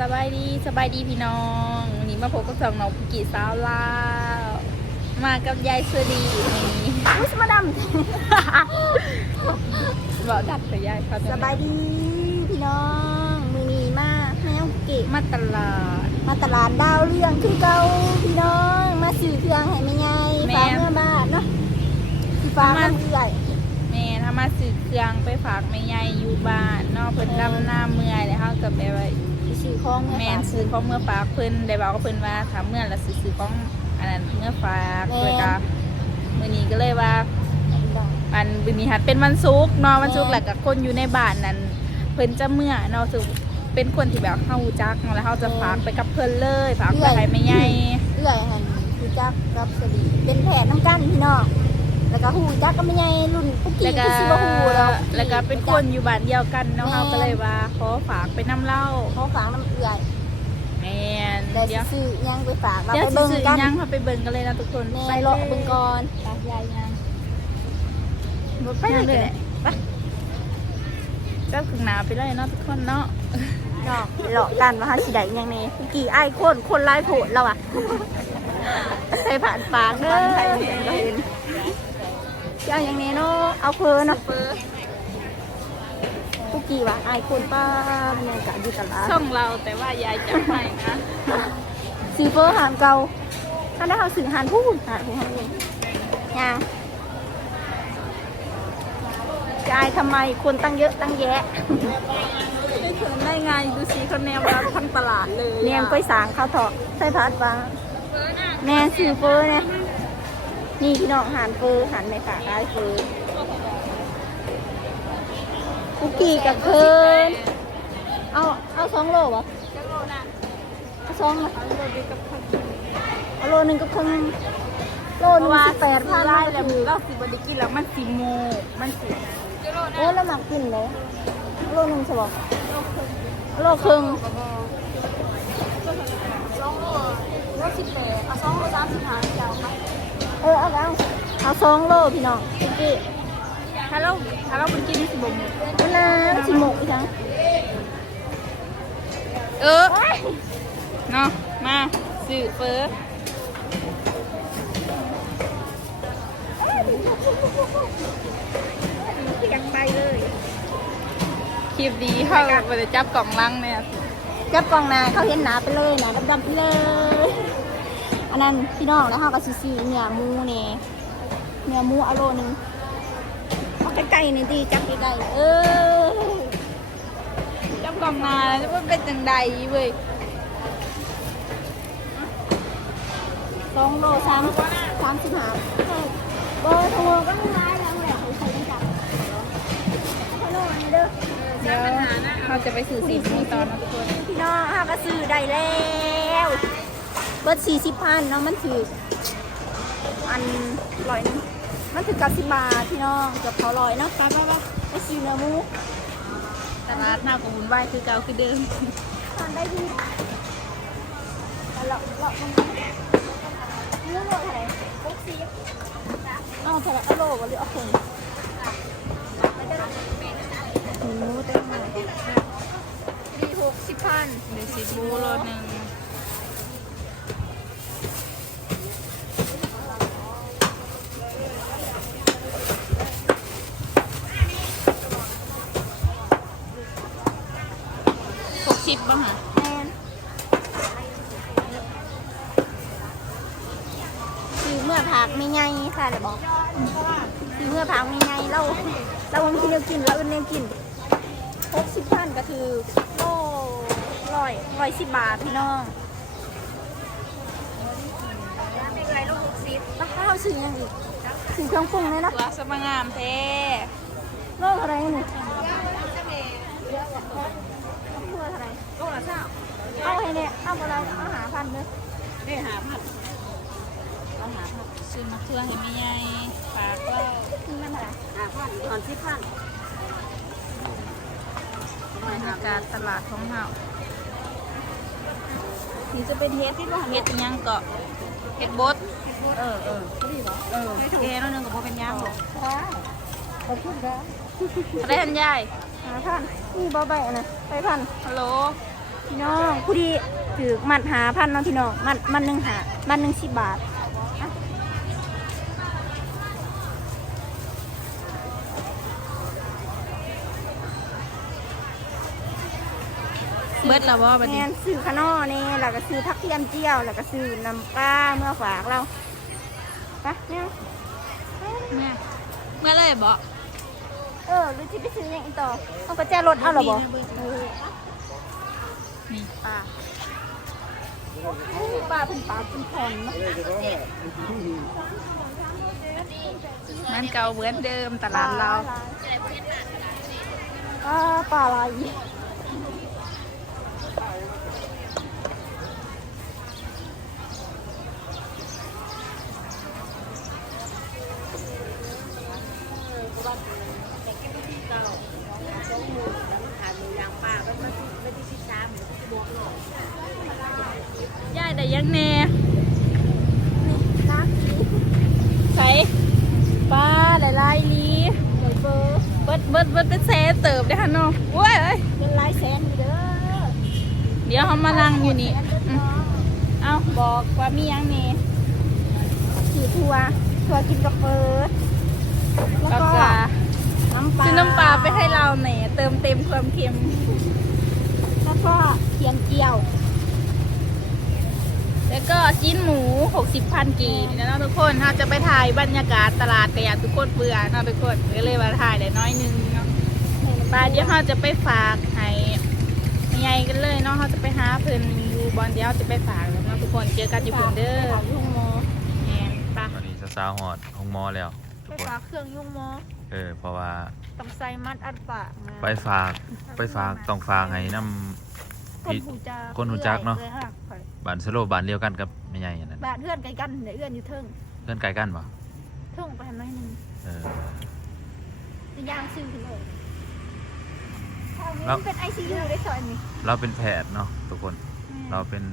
สบายดีพี่น้องวันนี้มาพบกับสองน้องปุกิสาวลาวมากับยายเสดีนี่ อุ้ยสมาด บอกดัดกับยายครับ ำสบายดีพี่น้องมือนีมาแมวเก็บ มาตลาด มาตลาดดาวเรื่องคือเก่าพี่น้องมาสื่อเครื่องให้แม่ใหญ่ แม่ ฟ้าเมื่อบ้านเนาะพี่ฟ้ามันเอื่อย แม่ถ้ามาซื้อเครื่องไปฝากแม่ยายอยู่บ้านเนอกเพิ่นดำหน้าเมื่อยแล้วเขากับแบบว่า ไปซื้อของเมื่อ แม่ ฝาก ซื้อของเมื่อฝากเพิ่นได้บอกกับเพิ่นว่าถ้าเมื่อละซื้อของอันนั้นเมื่อฝากเลยก็มื้อนี้ก็เลยว่า อันบินีฮัดเป็นวันศุกร์เนาะวันศุกร์แหละกับคนอยู่ในบ้านนั้นเพิ่นจะเมื่อเนาะสุเป็นคนที่แบบเฮาจักเนาะแล้วเฮาจะฝากไปกับเพิ่นเลยฝากไปให้แม่ใหญ่ เอื่อยหันคือจักรับสดีเป็นแผนน้ำกันพี่น้องแล้วก็หูจักก็ไม่ใหญ่รุ่นปุ๊กกี้ แล้วก็ คือสิบ่หูแล้ว แล้วก็เป็นคนอยู่บ้านเดียวกันเนาะเฮาก็เลยว่าขอฝากไปน้ำเหล้า เขาฝากน้ำเอื่อย แม่น แต่ เดี๋ยว ซื้อยังไปฝากเรา เดี๋ยว ไป สิ เบิ่ง ซื้อ กัน ยังเฮาไปเบิ่งกันเลยนะทุกคน แม่เลาะเบิ่งก่อน ตายายยัง ไปเลยก็ได้ ไปเจ้าขึงหนาไปเลยเนาะทุกคนเนาะ เนาะเลาะกันว่าเฮาสิได้อิหยังแน่กี่อ้ายคนหลายโพดแล้วอ่ะใส่ผ่านปากเด้อก็เห็นสิเอาหยังแน่เนาะเอาเพอเนาะปุกกี้ว่าอ้ายคนป้าบรรยากาศอยู่ตลาด ช่องเราแต่ว่ายายจะไม่นะ ซื้อเฟอร์หานเก่าถ้าได้เขาซื้อหานพูดหานพูดยังจะอายทำไมคนตั้งเยอะตั้งแยะ ไม่เชิญได้ไงดูสิเขาแนวรับทั้งตลาดเลย เนียงกล้วยสางข้าวเถาะใส่ผัดฟังแน่ซื้อเฟอร์เนี่ยนี่พี่น้องหานเฟอร์หานไม่ขาดได้เฟอร์คุกกี้กับเพิ่นเอา2 โลวะเอา2นะเอาโลนึงกับครึ่งโลนึง18,000 ไล่แล้วเราสิบได้กินแล้วมันสิโมมันสิ โอ้แล้วหมักกินเลยโลนึงใช่ป่ะโลครึ่งโล18เอา2 โล 35เจ้าค่ะเอา2 โลพี่น้องคุกกี้ ถ้าเราไปกินสิบโม มันน้ำสิหมกอีกจัง เนาะมาซื้อเฟอยังไปเลยคลิปดีเขาไปจับกล่องลังเนี่ย จับกล่องนาเขาเห็นหนาไปเลยหนาดำๆไปเลยอันนั้นพี่น้องแล้วเขาก็ซื้อเนื้อหมูเนี่ยเนื้อหมูเอาโลนึงเอาใกล้ๆนี่ดีจับใกล้ๆจับกล่องนาจะว่าเป็นจังใดเว้ย 2 โล35เบอร์โทรก็ไม่ร้ายแล้วแหละใครต้องจับฮัลโหลนี่เด้อ เดี๋ยวเราจะไปสื่อสิ่งนี้ตอนนะทุกคน พี่น้องเขาก็ซื้อได้แล้วเบิด40,000เนาะมันถืออัน100นึงมันถือ90 บาทพี่น้องเกือบเขา100เนาะไปซื้อเนื้อหมู ตลาดหน้ากับบุญไหวคือเก่าคือเดิม ทานได้ดีเลาะมันเนื้อโลเท่าไหร่60เอาเท่าไหร่เอาโลวะหรือเอาคงหมูเต็มหน่อยดี60,000 เดี๋ยวสิบูโลนึง60บ้างฮะ แมนคือเมื่อผักไม่ไงค่ะเดี๋ยวบอกคือเมื่อผักไม่ไงเราวันที่เรากินเราอื่นเรากิน60,000ก็คือโล110 บาทพี่น้องแล้วข้าวซื้อยังอีกซื้อเครื่องปรุงเลยนะ ตัวสมงามแท้ โลเท่าไหรนี่โลละเท่าเอาให้เนี่ยเอาอะไรเอา1,000เลย ได้5,000เอา5,000ซื้อมาเพื่อให้แม่ใหญ่ฝากเรา ซื้อนั่นเท่าไหร่ บรรยากาศตลาดของเรานี่จะเป็นเฮ็ดที่ว่าเฮ็ดอิหยังเกาะเฮ็ดบดแกนั่นนึงกับโบเป็นย่างหรอก ขอบคุณครับ ได้ทันยาย 5,000นี่บ่ใบอันนะไปพัน ฮัลโหล พี่น้อง ผู้ดีถือมัด5,000เนาะพี่น้องมัดหนึ่งหามัดหนึ่ง10 บาท เบิดแล้วบ่บัด แม นี้ นซื้อขนอนี่แล้วก็ซื้อผักเทียมเจียวแล้วก็ซื้อน้ำปลาเมื่อฝากเราไปเนี่ย แม่เมื่อเลยบ่ หรือที่ไปซื้ออย่างอีกต่อต้องกระแจรถเอาเหรอบอก นี่ปลา ปลาเป็นผ่อนเนาะ มันเก่าเหมือนเดิมตลาดเรา ปลาอะไร ย่ายได้ยังแน่ น้ำสี ใส่ปลาได้ลายลี เดี๋ยวเบิร์ เบิดเป็นแสนเติบได้อค่ะน้องโอ้ยเอ้ย เป็นลายแซนอยู่เด้อ เดี๋ยวเขามานั่งอยู่นี่เอาบอกว่ามียังแน่ ถือทัวกินกับเบิร์ดแล้ว ก็ ก็ จะ น้ำปลา ซื้อน้ำปลาไปให้เราแหน่เติมเต็มความเค็ม แล้วก็เทียมเจียว แล้วก็ชิ้นหมู 60,000 กีบนะเนาะทุกคนเราจะไปถ่ายบรรยากาศตลาดกระยาทุกคนเบื่อเนาะทุกคนก็เลยมาถ่ายได้น้อยหนึงเนาะปลาเดี๋ยวเราจะไปฝากให้ใหญ่กันเลยเนาะเราจะไปหาเพิ่นอยู่บอลเดี๋ยวเราจะไปฝากแล้วเนาะทุกคนเจอกันอยู่เพิ่นเด้อ ไปยุ่งมอ แม่นปะ ตอนนี้สาวๆหอดห้องหมอแล้วทุ ไป กคน ฝากเครื่องยุ่งมอ เพราะว่า ต้องใส่มัดอัดปากนะ ไปฝากต้องฝากให้น้ำ คนหูจัก คนหูจักเนาะ อื้อยหักข่อย บ้านสโลบ้านเดียวกันกับแม่ใหญ่อันนั้น บ้านเพื่อนไกลกันเดี๋ยวเอื้อนอยู่เทิง เพื่อนไกลกันปะ เทิงไปทำไมนึง เออ จะย่างซื้อขึ้นเลยทางนี้ แล้ว มันเป็น ICU ได้ซอยนี้ เราเป็นแพทย์เนาะทุกคนเราเป็น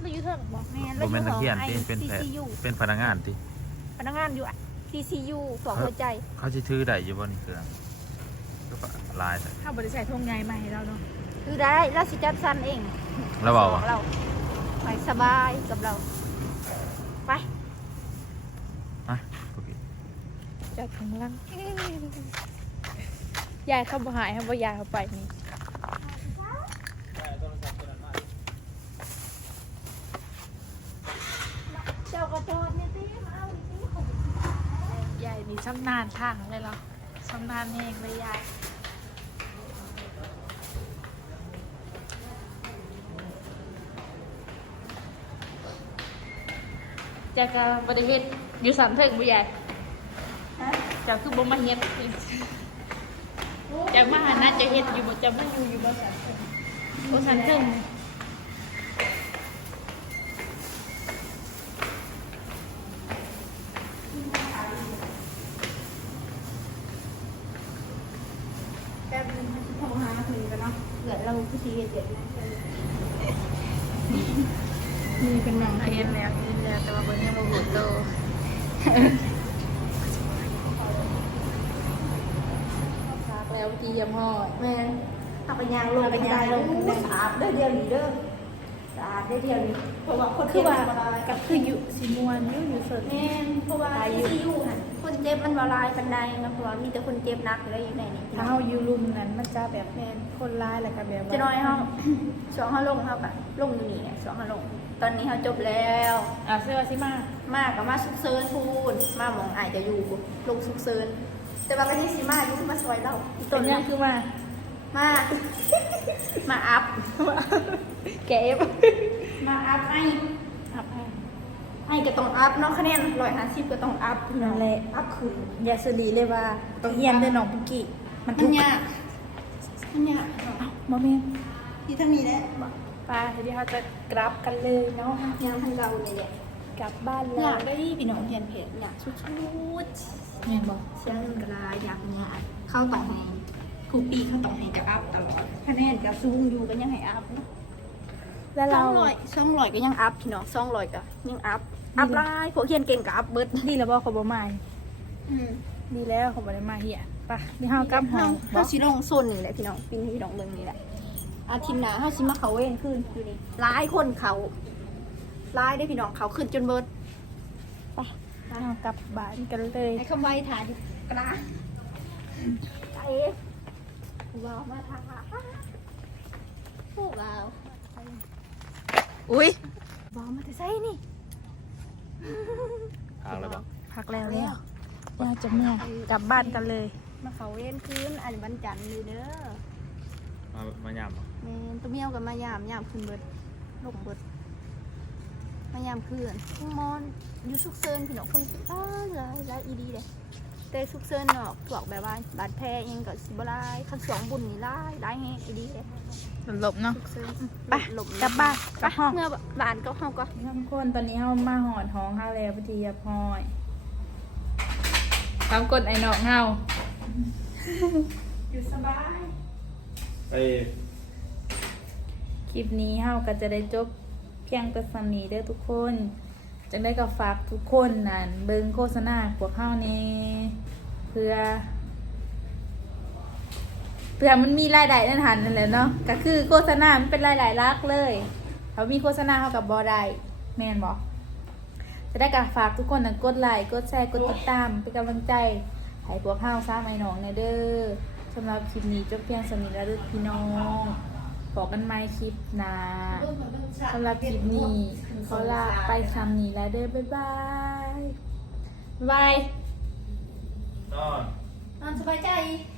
เราอยู่เทิงบอกแม่ โมเมนต์นักเรียนที่ ที่ เป็นแพทย์ CCU เป็นพนักงานที่ พนักงานอยู่ CCU สองหัวใจ เขาจะถือได้อยู่บ่นี่คือก็ลายแต่ ถ้าบริษัททงไงมาให้เราเนาะ คือได้เราสิจัดสันเอง แล้วบอกว่า เราไปสบายกับเรา ไป โอเค จากข้างล่างยายเข้าบ่หายครับว่ายายเข้าไปนี่ เจ้ากระโดดเนี่ยตีมาเอาตี ยายมีชำนาญทางเลยเหรอชำนาญเองเลยยายจากบริเวณอยู่สามเทิงบ่ยายจากคือบ่มาเฮ็ดจากมาหาน่าจะเฮ็ดอยู่บ่จะมาอยู่บ่สามเทิงบ่สามเทิงแป๊บนึงโทรหาคุยกันเนาะเกิดเราพิธีเด็ดนะ นี่เป็นหนังเฮ็ดแล้วยืนแล้วแต่ว่าเพิ่นยังบ่ฮู้โตพักแล้วที่ยำฮอด แม่เอาไปยางลงไปยางลงสะอาดได้เดียวนี้เด้อสะอาดได้เดียวนี้เพราะว่าคน คือว่า กั ก็คืออยู่สิม่วนอยู่สด แม่เพราะว่าที่อยู่หันคนเจ็บมันบาลายปันใดนะเพราะว่ามีแต่คนเจ็บหนักเลยอยู่ในนี้ ถ้าเฮาอยู่รุมนั้นมันจะแบบแม่นคนร้ายแล้วก็แบบว่า จะน้อยเฮา สองเฮาลงเฮาปะลงอยู่นี่เนี่ยสองเฮาลง ตอนนี้เฮาจบแล้ว เสื้อสิมา มากับมาสุกเซิร์นพูนมาหมองอายจะอยู่ลงสุกเซิร์นแต่ว่าก็นี่สิมาอยู่มาซอยเราอี ตั ต้ วน นี้ นี้ คือมา มา มาอัพ เก็บ มาอัพไอ้ อับให้ ไอ้ก็ต้องอัพเนาะคะแนน150ก็ต้องอัพ นั่นแหละ อัพคืน อย่าสลีเลยว่าต้องเฮียนด้วยน้องปุกกี้มัน มันยากมันยาก บ่แม่น ที่ทั้งนี้แหละ ปลาทีนี้เขาจะกลับกันเลยเนาะ ยากทั้งเราเลยแหละ กลับบ้านเลย อยากได้พี่น้องเพียนเพจอยากชุด แม่นบ่ เสียเงินกระลาอยากเนี่ยเข้าต่องให้ครูปีเข้าต่องให้จะอัพตลอดคะแนนจะสูงอยู่ก็ยังให้อัพเนาะ แล้ว ส เรา องร้อยก็ยังอัพพี่น้อง200ก็ยังอัพไลน์พวกเขียนเก่งกับอัพเบิร์ด ดีแล้วบ่เขาบ่มา อืม ดีแล้วเขาบ่ได้มาเฮียไปนี่เฮากลับห้องบ่ เฮาสิลงโซนนี่แหละพี่น้องปีนี้พี่น้องเบิ่งนี่แหละ อาทิตย์หน้าเฮาสิมาเขาเว้นคืนอยู่นี่หลายคนเขาหลายได้อพี่น้องเขาขึ้นจนเบิดไป เอากลับบ้านกันเลย ไอ้คำไว้ถ่ายดิกระไอ้ว้าวมาถ่ายพวกเรา อุ้ย ว้าวมาแต่ไสนี่ ทางเลยปะ พักแล้วเราจะเมื่อกลับบ้านกันเลย มาเขาเว้นคืนอันวันจันทร์เลยเด้อ มายามปะ แม่นตัวเมียวกับมายามคืนเบิดลงเบิดมายามคืนมอนอยู่สุกเซินพี่น้องคนหลายอีดีเลยแต่สุกเซินเนาะพวกแบบว่าบาดแผลเองก็สิบ่หลายคันสองบุญนี่หลายแฮงอีดีเลย หลบเนาะ สุกเซิน ไปกลับบ้านกลับห้อง เมื่อบ้านก็เฮาก็ ทุกคนตอนนี้เฮามาหอดห้องเฮาแล้วพอดีอย่าพอยตามกดไอ้น้องเฮาอยู่สบาย ไป คลิปนี้เฮาก็จะได้จบเพียงแต่สำนี้เด้อทุกคนจังได้ก็ฝากทุกคนนั่นเบิ่งโฆษณาพวกเฮานี่เพื่อมันมีรายได้นั่นหันนั่นแหละเนาะก็คือโฆษณามันเป็นรายได้หลักเลยเขามีโฆษณาเฮากับบ่ได้แม่นบ่จะได้ก็ฝากทุกคนนะกดไลค์กดแชร์กดติดตามเป็นกำลังใจให้พวกเฮาสร้างไอ้น้องแน่เด้อสำหรับคลิปนี้จบเพียงสำนี้แล้วเด้อพี่น้องบอกกันใหม่คลิปหน้าสำหรับคลิปนี้ขอลาไปคำนี้แล้วเด้อบ๊ายบายบ๊ายบาย นอน นอนสบายใจ บ